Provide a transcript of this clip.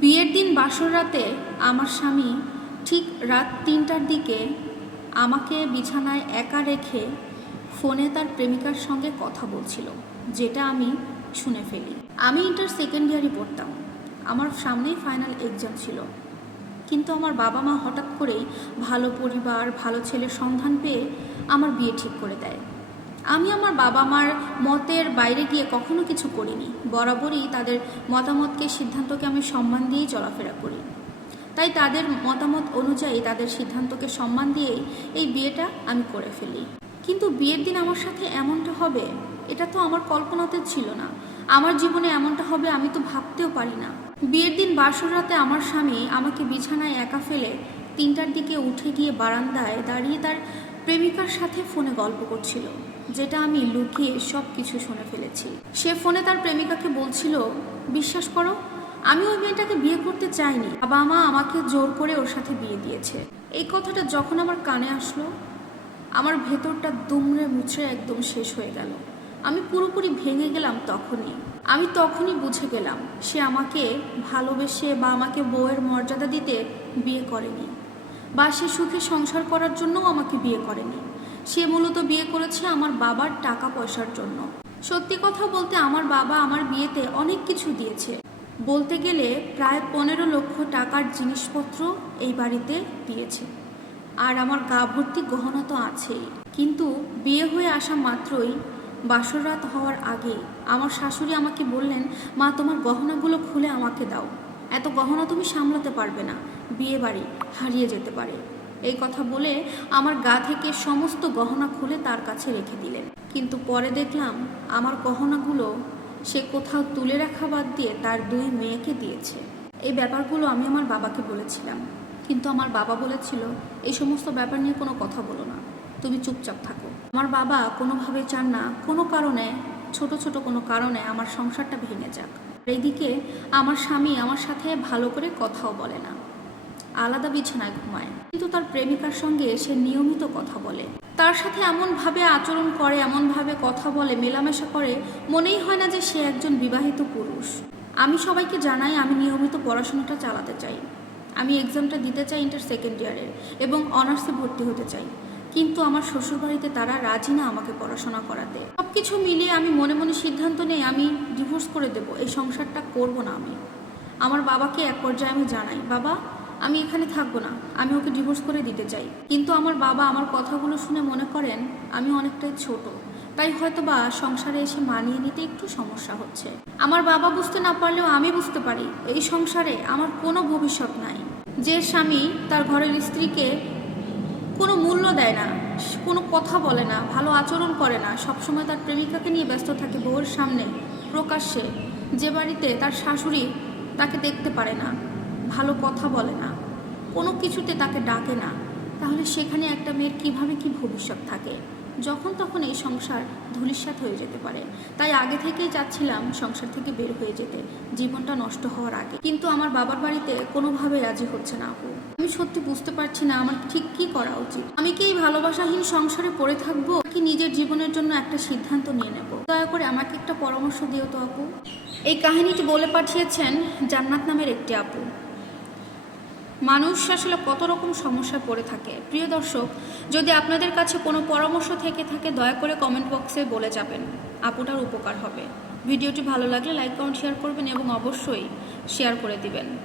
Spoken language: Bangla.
বিয়ের দিন বাসর রাতে আমার স্বামী ঠিক রাত তিনটার দিকে আমাকে বিছানায় একা রেখে ফোনে তার প্রেমিকার সঙ্গে কথা বলছিল, যেটা আমি শুনে ফেলি। আমি ইন্টার সেকেন্ড ইয়ারই পড়তাম। আমার সামনেই ফাইনাল এক্সাম ছিল। কিন্তু আমার বাবা মা হঠাৎ করেই ভালো পরিবার, ভালো ছেলের সন্ধান পেয়ে আমার বিয়ে ঠিক করে দেয়। আমি আমার বাবা মার মতের বাইরে গিয়ে কখনো কিছু করিনি। বরাবরই তাদের মতামতকে, সিদ্ধান্তকে আমি সম্মান দিয়েই চলাফেরা করি। তাই তাদের মতামত অনুযায়ী তাদের সিদ্ধান্তকে সম্মান দিয়েই এই বিয়েটা আমি করে ফেলি। কিন্তু বিয়ের দিন আমার সাথে এমনটা হবে, এটা তো আমার কল্পনাতে ছিল না। আমার জীবনে এমনটা হবে আমি তো ভাবতেও পারি না। বিয়ের দিন বাসর রাতে আমার স্বামী আমাকে বিছানায় একা ফেলে তিনটার দিকে উঠে গিয়ে বারান্দায় দাঁড়িয়ে তার প্রেমিকার সাথে ফোনে গল্প করছিল, যেটা আমি লুকিয়ে সব কিছু শুনে ফেলেছি। সে ফোনে তার প্রেমিকাকে বলছিল, বিশ্বাস করো, আমি ওই মেয়েটাকে বিয়ে করতে চাইনি। বাবা মা আমাকে জোর করে ওর সাথে বিয়ে দিয়েছে। এই কথাটা যখন আমার কানে আসলো, আমার ভেতরটা দুমড়ে মুচড়ে একদম শেষ হয়ে গেল। আমি পুরোপুরি ভেঙে গেলাম তখনই। আমি তখনই বুঝে গেলাম, সে আমাকে ভালোবেসে বা আমাকে বউয়ের মর্যাদা দিতে বিয়ে করেনি। বা সে সুখে সংসার করার জন্যও আমাকে বিয়ে করেনি। সে মূলত বিয়ে করেছে আমার বাবার টাকা পয়সার জন্য। সত্যি কথা বলতে আমার বাবা আমার বিয়েতে অনেক কিছু দিয়েছে। বলতে গেলে প্রায় পনেরো লক্ষ টাকার জিনিসপত্র এই বাড়িতে দিয়েছে। আর আমার গা ভর্তি গহনা তো আছেই। কিন্তু বিয়ে হয়ে আসা মাত্রই বাসর রাত হওয়ার আগে আমার শাশুড়ি আমাকে বললেন, মা, তোমার গহনাগুলো খুলে আমাকে দাও। এত গহনা তুমি সামলাতে পারবে না। বিয়ে বাড়ি হারিয়ে যেতে পারে। এই কথা বলে আমার গা থেকে সমস্ত গহনা খুলে তার কাছে রেখে দিলেন। কিন্তু পরে দেখলাম আমার গহনাগুলো সে কোথাও তুলে রাখা বাদ দিয়ে তার দুই মেয়েকে দিয়েছে। এই ব্যাপারগুলো আমি আমার বাবাকে বলেছিলাম। কিন্তু আমার বাবা বলেছিল, এই সমস্ত ব্যাপার নিয়ে কোনো কথা বলো না। তুমি চুপচাপ থাকো। আমার বাবা কোনোভাবে চান না। কোনো কারণে, ছোট ছোট কোনো কারণে আমার সংসারটা ভেঙে যাক। এইদিকে আমার স্বামী আমার সাথে ভালো করে কথাও বলে না। আলাদা বিছানায় ঘুমায়। কিন্তু তার প্রেমিকার সঙ্গে সে নিয়মিত কথা বলে। তার সাথে এমনভাবে আচরণ করে, এমনভাবে কথা বলে, মেলামেশা করে, মনেই হয় না যে সে একজন বিবাহিত পুরুষ। আমি সবাইকে জানাই আমি নিয়মিত পড়াশোনাটা চালাতে চাই। আমি এক্সামটা দিতে চাই ইন্টার সেকেন্ড ইয়ারের এবং অনার্সে ভর্তি হতে চাই। কিন্তু আমার শ্বশুরবাড়িতে তারা রাজি না আমাকে পড়াশোনা করাতে। সব কিছু মিলিয়ে আমি মনে মনে সিদ্ধান্ত নেই, আমি ডিভোর্স করে দেব, এই সংসারটা করব না আমি। আমার বাবাকে এক পর্যায়ে আমি জানাই, বাবা, আমি এখানে থাকব না, আমি ওকে ডিভোর্স করে দিতে চাই। কিন্তু আমার বাবা আমার কথাগুলো শুনে মনে করেন, আমি অনেকটাই ছোট, তাই হয়তো বা সংসারে এসে মানিয়ে নিতে একটু সমস্যা হচ্ছে। আমার বাবা বুঝতে না পারলেও আমি বুঝতে পারি, এই সংসারে আমার কোনো ভবিষ্যৎ নাই। যে স্বামী তার ঘরের স্ত্রীকে কোনো মূল্য দেয় না, কোনো কথা বলে না, ভালো আচরণ করে না। সবসময় তার প্রেমিকাকে নিয়ে ব্যস্ত থাকে বউয়ের সামনে, প্রকাশ্যে। যে বাড়িতে তার শাশুড়ি তাকে দেখতে পারে না, ভালো কথা বলে না, কোনো কিছুতে তাকে ডাকে না। তাহলে সেখানে একটা মেয়ের কীভাবে কি ভবিষ্যৎ থাকে? যখন তখন এই সংসার ধূলিসাৎ হয়ে যেতে পারে। তাই আগে থেকেই চাচ্ছিলাম সংসার থেকে বের হয়ে যেতে, জীবনটা নষ্ট হওয়ার আগে। কিন্তু আমার বাবার বাড়িতে কোনোভাবে রাজি হচ্ছে না আপু। আমি সত্যি বুঝতে পারছি না আমার ঠিক কি করা উচিত। আমি কি এই ভালোবাসাহীন সংসারে পড়ে থাকব কি নিজের জীবনের জন্য একটা সিদ্ধান্ত নিয়ে নেব? দয়া করে আমাকে একটা পরামর্শ দিও তো আপু। এই কাহিনীটি বলে পাঠিয়েছেন জান্নাত নামের একটি আপু। মানুষ আসলে কত রকম সমস্যায় পড়ে থাকে। প্রিয় দর্শক, যদি আপনাদের কাছে কোনো পরামর্শ থেকে থাকে, দয়া করে কমেন্ট বক্সে বলে যাবেন। আপুটার উপকার হবে। ভিডিওটি ভালো লাগলে লাইক কমেন্ট শেয়ার করবেন এবং অবশ্যই শেয়ার করে দিবেন।